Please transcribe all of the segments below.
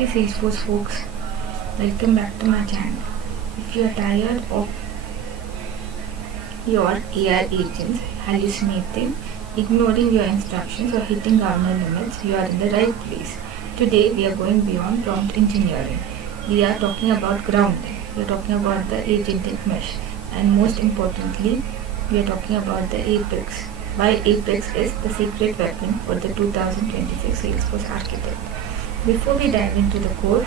Hey Salesforce folks, welcome back to my channel. If you are tired of your AI agents hallucinating, ignoring your instructions or hitting governor limits, you are in the right place. Today we are going beyond prompt engineering. We are talking about grounding. We are talking about the Agentic Mesh, and most importantly, we are talking about the Apex. Why Apex is the secret weapon for the 2026 Salesforce Architect. Before we dive into the code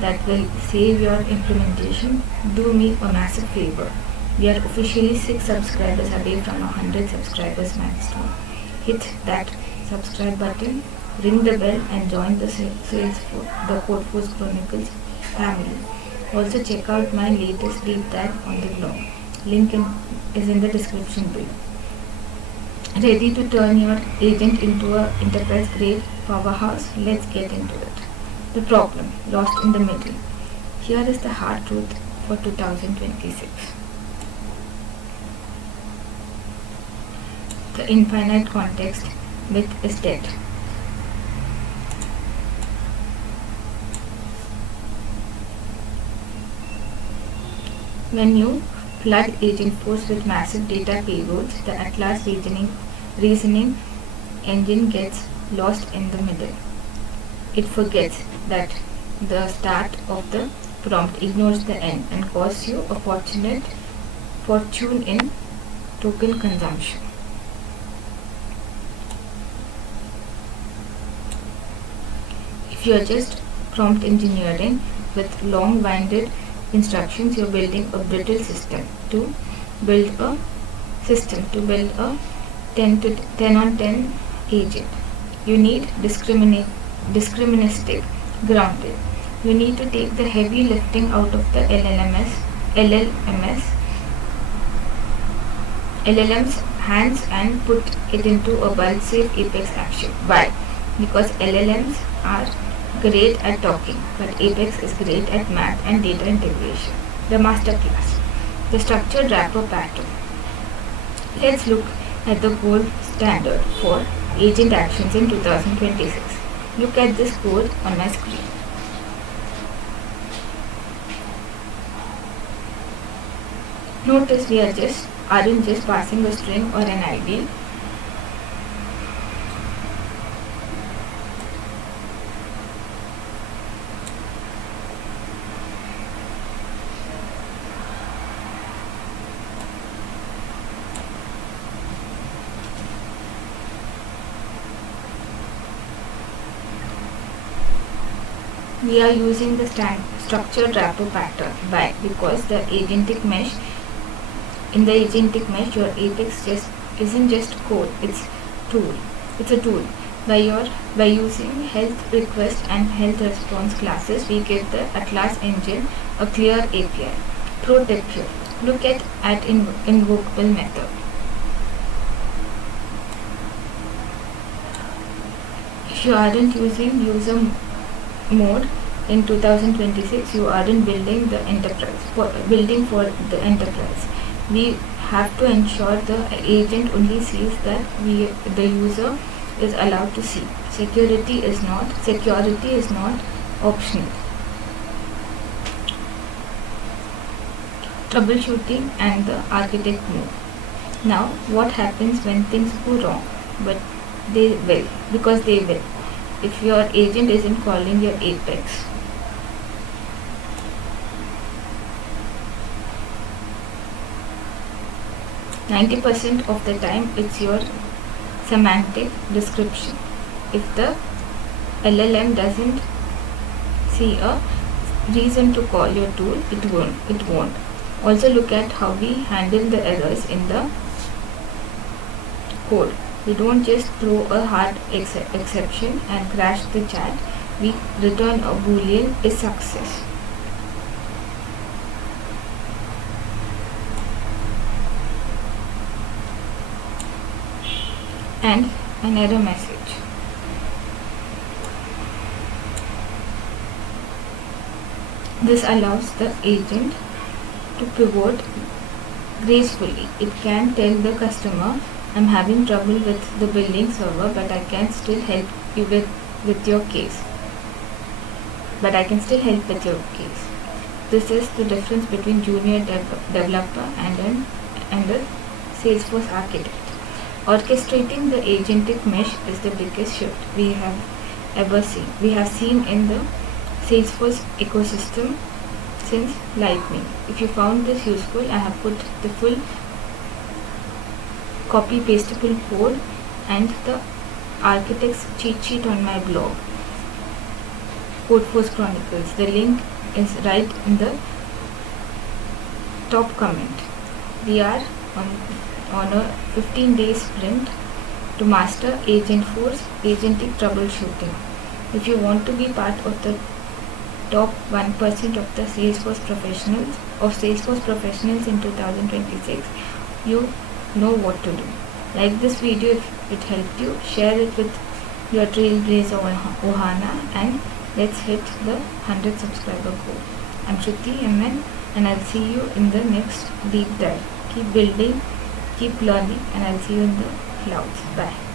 that will save your implementation, do me a massive favor. We are officially 6 subscribers away from 100 subscribers milestone. Hit that subscribe button, ring the bell, and join the Codeforce Chronicles family. Also check out my latest deep dive on the blog. Link is in the description below. Ready to turn your agent into an enterprise-grade powerhouse? Let's get into it. The problem, lost in the middle. Here is the hard truth for 2026. The infinite context myth is dead. When you flood Agentforce with massive data payloads, the Atlas reasoning engine gets lost in the middle. It forgets that the start of the prompt ignores the end and costs you a fortune in token consumption. If you are just prompt engineering with long-winded instructions, you're building a brittle system. To build a 10 on 10 agent, you need discriminative grounding. You need to take the heavy lifting out of the LLM's hands and put it into a bulk-safe Apex action. Why? Because LLMs are great at talking, but Apex is great at math and data integration. The Masterclass, the structured wrapper pattern. Let's look at the gold standard for agent actions in 2026. Look at this code on my screen. Notice we aren't just passing a string or an ID. We are using the structured wrapper pattern. Why? Because the Agentic Mesh, in the Agentic Mesh, your Apex isn't just code, it's a tool. By using health request and health response classes, we give the Atlas engine a clear API. Pro tip here, look at invocable method. If you aren't using user mode in 2026, you aren't building for the enterprise. We have to ensure the agent only sees that the user is allowed to see. Security is not optional. Troubleshooting and the architect move. Now, what happens when things go wrong? But they will, because they will. If your agent isn't calling your Apex. %90 of the time it's your semantic description. If the LLM doesn't see a reason to call your tool, it won't. Also look at how we handle the errors in the code. We don't just throw a hard exception and crash the chat. We return a boolean is success. And an error message. This allows the agent to pivot gracefully. It can tell the customer, I'm having trouble with the billing server, but I can still help you with your case. but I can still help with your case. This is the difference between junior developer and a Salesforce Architect. Orchestrating the agentic mesh is the biggest shift we have ever seen. We have seen in the Salesforce ecosystem since Lightning. If you found this useful, I have put the full copy pastable code and the architect's cheat sheet on my blog, Codeforce Chronicles. The link is right in the top comment. We are on a 15-day sprint to master Agentforce agentic troubleshooting. If you want to be part of the top 1% of the Salesforce professionals in 2026, you know what to do. Like this video if it helped you, share it with your trailblazer Ohana, and let's hit the 100 subscriber goal. I'm Shruti MN, and I'll see you in the next deep dive. Keep building, keep learning, and I'll see you in the clouds. Bye.